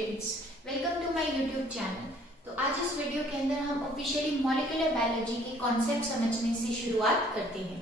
Students, welcome to my YouTube channel. तो आज इस वीडियो के अंदर हम ऑफिशियली मॉलिक्यूलर बायोलॉजी के कॉन्सेप्ट समझने से शुरुआत करते हैं।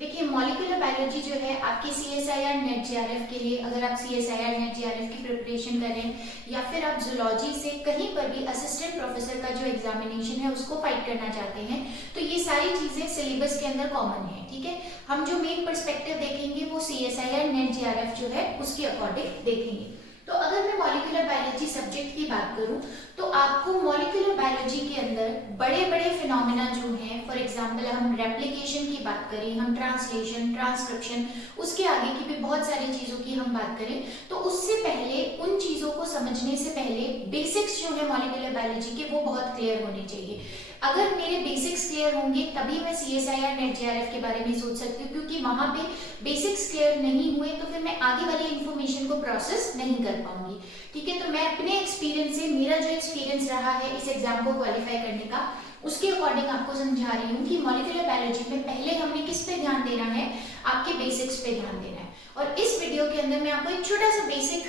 देखिए, मॉलिक्यूलर बायोलॉजी जो है आपके CSIR नेट JRF के लिए, अगर आप CSIR नेट JRF की प्रिपरेशन कर रहे हैं या फिर आप जूलॉजी से कहीं पर भी असिस्टेंट प्रोफेसर का जो एग्जामिनेशन है उसको फाइट करना चाहते हैं, तो ये सारी चीजें सिलेबस के अंदर कॉमन है। ठीक है, हम जो मेन पर्सपेक्टिव देखेंगे वो CSIR नेट JRF जो है उसके अकॉर्डिंग देखेंगे। तो अगर मैं मॉलिक्यूलर बायोलॉजी सब्जेक्ट की बात करूं तो आपको मॉलिक्यूलर बायोलॉजी के अंदर बड़े बड़े फिनोमेना जो हैं, फॉर एग्जांपल हम रेप्लिकेशन की बात करें, हम ट्रांसलेशन, ट्रांसक्रिप्शन, उसके आगे की भी बहुत सारी चीजों की हम बात करें, तो उससे पहले उन चीजों को समझने से पहले बेसिक्स जो है मॉलिक्यूलर बायोलॉजी के वो बहुत क्लियर होने चाहिए। अगर मेरे बेसिक्स क्लियर होंगे तभी मैं CSIR नेट JRF के बारे में सोच सकती हूँ, क्योंकि वहां पे बेसिक्स क्लियर नहीं हुए तो फिर मैं आगे वाली इंफॉर्मेशन को प्रोसेस नहीं कर पाऊंगी। ठीक है, तो मैं अपने एक्सपीरियंस से, मेरा जो एक्सपीरियंस रहा है इस एग्जाम को क्वालिफाई करने का, उसके अकॉर्डिंग आपको समझा रही हूँ कि मॉलिक्यूलर बायोलॉजी में पहले हमने किस पे ध्यान देना है, आपके बेसिक्स पे ध्यान देना है। और इस वीडियो के अंदर मैं आपको एक छोटा सा बेसिक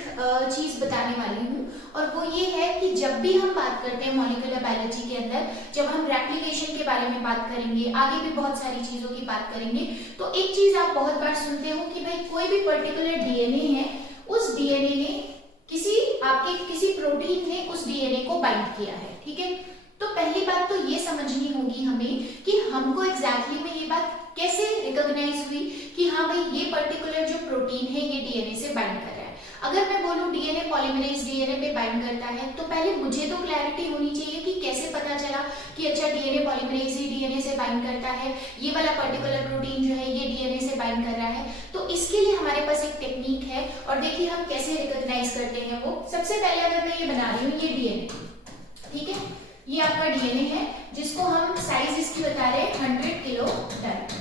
चीज बताने वाली हूँ, और वो ये है कि जब भी हम बात करते हैं मॉलिक्यूलर बायोलॉजी के अंदर, जब हम रेप्लिकेशन के बारे में बात करेंगे, आगे भी बहुत सारी चीजों की बात करेंगे, तो एक चीज आप बहुत बार सुनते हो कि भाई कोई भी पर्टिकुलर DNA है, उस DNA ने किसी प्रोटीन ने उस DNA को बाइंड किया है। ठीक है, तो पहली बात तो ये समझनी होगी हमें कि हमको एग्जैक्टली में ये बात कैसे रिकॉग्नाइज हुई कि हाँ भाई ये पर्टिकुलर जो प्रोटीन है ये DNA से बाइंड कर रहा है। अगर मैं बोलूं DNA पॉलीमरेज DNA पे बाइंड करता है, तो पहले मुझे तो क्लैरिटी होनी चाहिए कि कैसे पता चला कि अच्छा DNA पॉलीमरेज ही DNA से बाइंड करता है, ये वाला पर्टिकुलर प्रोटीन जो है ये DNA से बाइंड कर रहा है। तो इसके लिए हमारे पास एक टेक्निक है, और देखिए हम कैसे रिकॉग्नाइज करते हैं वो। सबसे पहले अगर मैं ये बना रही हूँ, ये DNA, ठीक है, ये आपका DNA है जिसको हम साइज इसकी बता रहे हैं 100 किलो डाल्टन।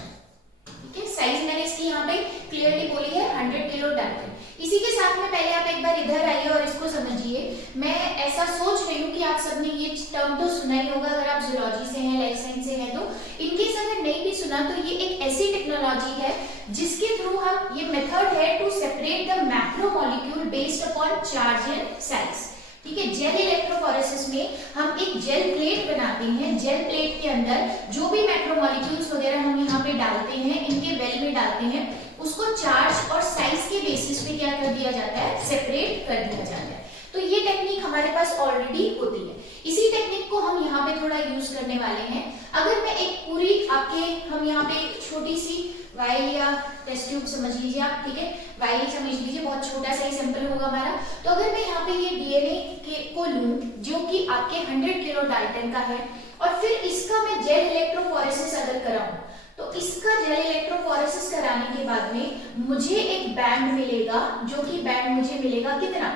ठीक है, साइज मैंने इसकी यहाँ पे क्लियरली बोली है 100 किलो डाल्टन। इसी के साथ में पहले आप एक बार इधर आइए और इसको समझिए। मैं ऐसा सोच रही हूँ कि आप सबने ये टर्म तो सुना ही होगा, अगर आप जूलॉजी से हैं, लाइफ साइंस से हैं, तो इनकेस अगर नहीं भी सुना तो ये एक ऐसी टेक्नोलॉजी है जिसके थ्रू हम, ये मेथड है to separate the macromolecule based upon charge and size. ठीक है, जेल इलेक्ट्रोफोरेसिस में हम एक जेल प्लेट बनाते हैं, जेल प्लेट के अंदर जो भी मैक्रोमोलिक्यूल्स वगैरह हम यहाँ पे डालते हैं, इनके वेल में डालते हैं, उसको चार्ज और साइज के बेसिस पे क्या कर दिया जाता है, सेपरेट कर दिया जाता है। तो ये टेक्निक हमारे पास ऑलरेडी होती है, इसी टेक्निक को हम यहाँ पे थोड़ा यूज करने वाले हैं। अगर मैं एक पूरी हम यहाँ पे एक छोटी सी वाइल या टेस्ट ट्यूब समझ लीजिए आप, ठीक है, वाइल समझ लीजिए, बहुत छोटा सा ही सैंपल होगा हमारा। तो अगर मैं यहाँ पे ये DNA को लूं जो कि आपके 100 किलो डाल्टन का है, और फिर इसका मैं जेल इलेक्ट्रोफोरेसिस अगर कराऊं, तो इसका जेल इलेक्ट्रोफोरेसिस कराने के बाद में मुझे एक बैंड मिलेगा, जो कि बैंड मुझे मिलेगा कितना,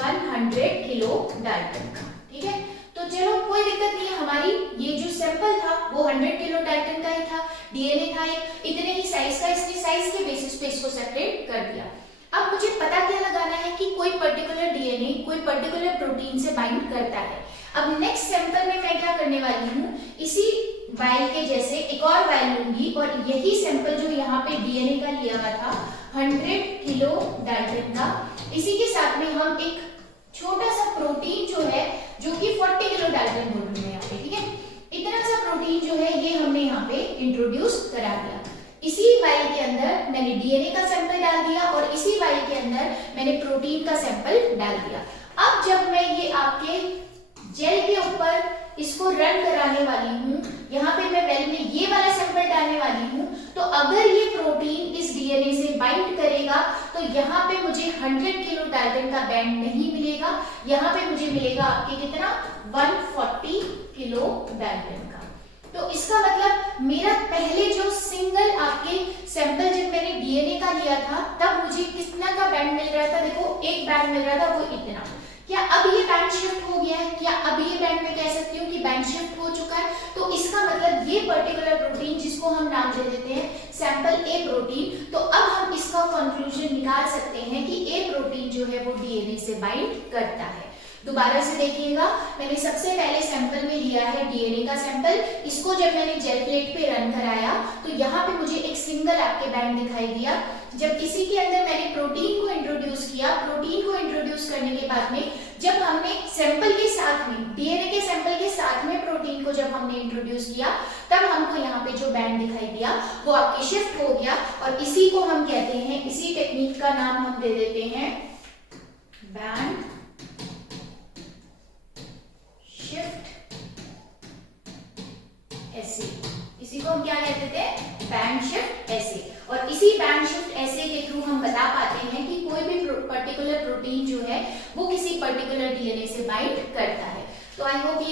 100 किलो डाल्टन का। ठीक है, तो चलो कोई दिक्कत नहीं है, हमारी ये जो सैंपल था वो 100 किलो डाल्टन का ही था, DNA था इतने ही साइज का, इसने साइज के बेसिस पे इसको सेपरेट कर दिया। अब मुझे पता क्या लगाना है कि कोई पर्टिकुलर DNA कोई पर्टिकुलर प्रोटीन से बाइंड करता है। अब नेक्स्ट सैंपल में मैं क्या करने वाली हूँ, इसी वाइल के जैसे एक और वाइल लूंगी, और यही सैंपल जो यहाँ पे DNA का लिया हुआ था 100 किलो डाल्टन का, इसी के साथ में हम एक छोटा सा प्रोटीन जो है, जो कि 40 किलो डाल्टन बोल रही है यहाँ पे, ठीक है, इतना सा प्रोटीन जो है ये हमने यहाँ पे इंट्रोड्यूस करा दिया। इसी वाइल के अंदर मैंने DNA का सैंपल डाल दिया, और इसी वाइल के अंदर मैंने प्रोटीन का सैंपल डाल दिया। अब जब मैं ये आपके जेल के ऊपर इसको रन कराने वाली हूँ, यहाँ पे मैं वेल में ये वाला सैंपल डालने वाली हूँ, तो अगर ये प्रोटीन इस DNA से बाइंड करेगा तो यहाँ पे मुझे 100 किलो डाल्टन का बैंड नहीं मिलेगा, यहाँ पे मुझे मिलेगा आपके कितना, 140 किलो डाल्टन का। तो इसका मतलब मेरा पहले जो सिंगल आपके सैंपल जब मैंने DNA का लिया था तब मुझे कितना का बैंड मिल रहा था, देखो एक बैंड मिल रहा था, वो इतना। क्या अब ये बैंड शिफ्ट हो गया है, क्या अब ये बैंड मैं कह सकती हूँ कि बैंड शिफ्ट हो चुका है? तो इसका मतलब ये पर्टिकुलर प्रोटीन जिसको हम नाम दे देते हैं सैंपल A प्रोटीन, तो अब हम इसका कंक्लूजन निकाल सकते हैं कि A प्रोटीन जो है वो DNA से बाइंड करता है। दोबारा से देखिएगा, मैंने सबसे पहले सैंपल में लिया है DNA का सैंपल, इसको जब मैंने जेल प्लेट पे रन कराया तो यहाँ पे मुझे एक सिंगल आपके बैंड दिखाई दिया। जब इसी के अंदर मैंने प्रोटीन को इंट्रोड्यूस किया, प्रोटीन को इंट्रोड्यूस करने के बाद में जब हमने हमने इंट्रोड्यूस किया तब हमको यहाँ पे जो बैंड दिखाई दिया वो आपके शिफ्ट हो गया, और इसी को हम कहते हैं, इसी टेक्निक का नाम हम दे देते हैं बैंड शिफ्ट ऐसे। इसी को हम क्या कहते थे? बैंड शिफ्ट ऐसे। और इसी बैंड शिफ्ट ऐसे के थ्रू हम बता पाते हैं कि कोई भी पर्टिकुलर प्रोटीन जो है वो किसी पर्टिकुलर डीएनए से बाइंड करता है। तो आई होप ये